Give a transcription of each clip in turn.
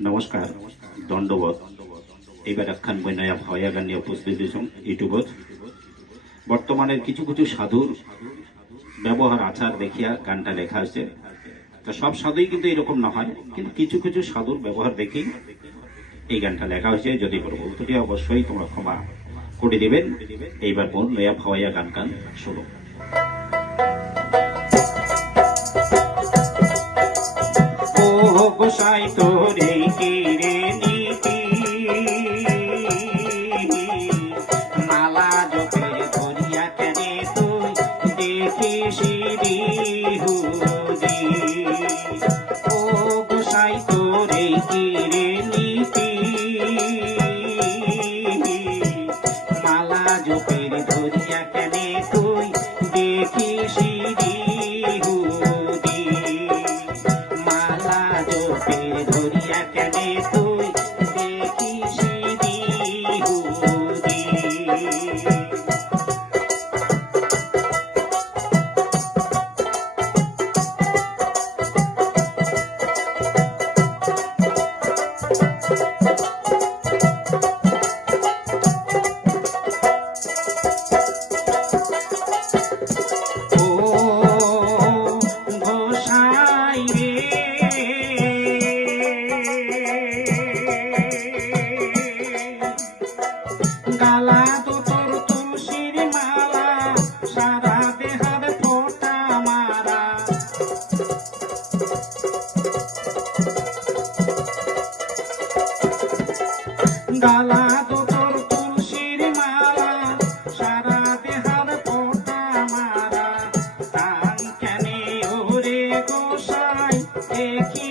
নমস্কাৰ দণ্ডবত এইবাৰ একখান বন্যা ভয়া গান নিয়ে উপস্থিত হয়েছেন ইউটিউবত বর্তমানের কিছু কিছু সাধুর ব্যবহার আচার দেখিয়া, গানটা লেখা হয়েছে তো সব সাধুই কিন্তু এরকম না হয় কিন্তু কিছু কিছু সাধুর ব্যবহার দেখেই এই গানটা লেখা হয়েছে যদি ভুল ত্রুটি অবশ্যই তোমরা ক্ষমা করে দিবেন এইবার বোন নয়া ভাওয়াইয়া গান গান ও গোসাই তোরে কিরে বিহুদি গালা দুটোর তুলসীর মালা সারা দেহার ফোটা মারা তান কেনে ওরে গোসাই দেখিস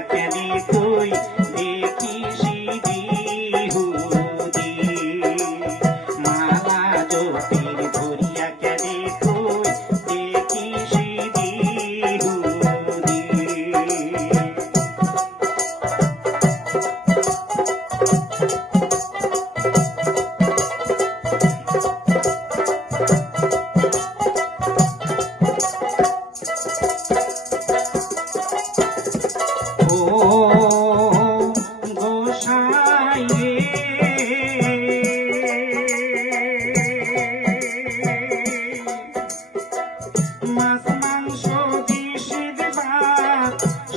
candy.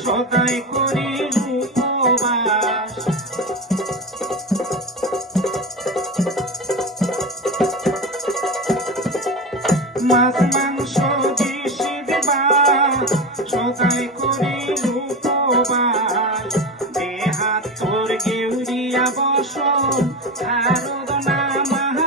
সদাই করি উপবাস। মাছ, মাংস বিষির বা সদাই করি উপবাস। দেহাত তোর গেউরিয়া বসন মহা